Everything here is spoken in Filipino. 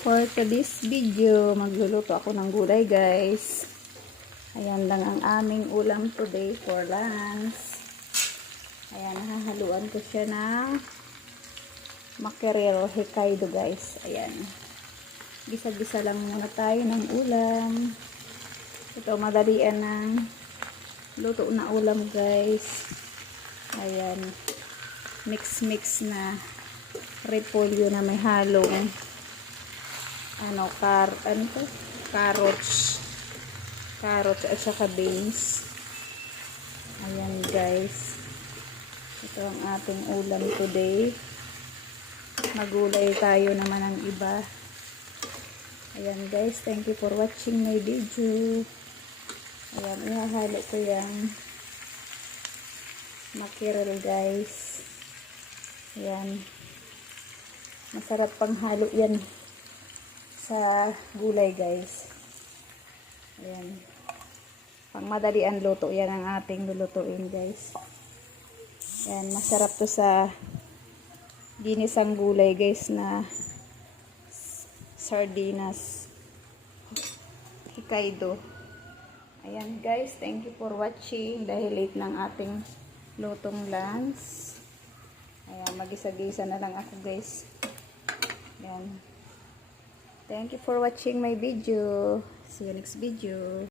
For today's video, magluluto ako ng gulay guys. Ayan lang ang aming ulam today for lunch. Ayan, hahaluan ko siya ng mackerel Hokkaido guys. Ayan. Gisa-gisa lang muna tayo ng ulam. Ito, madalian ng luto na ulam guys. Ayan. Mix-mix na repolyo na may halong carrots at saka beans. Ayan guys, ito ang ating ulam today. Magulay tayo naman ng iba. Ayan guys, thank you for watching my video. Ayan, ihahalo ko yung mackerel guys. Ayan, masarap pang halo yan sa gulay guys. Ayan, pang madalian luto yan ang ating lulutuin guys. Ayan, masarap to sa ginisang gulay guys na sardinas Hokkaido. Ayan guys, thank you for watching dahil late ng ating lutong lunch. Ayan, magisa-gisa na lang ako guys. Ayan. Thank you for watching my video. See you next video.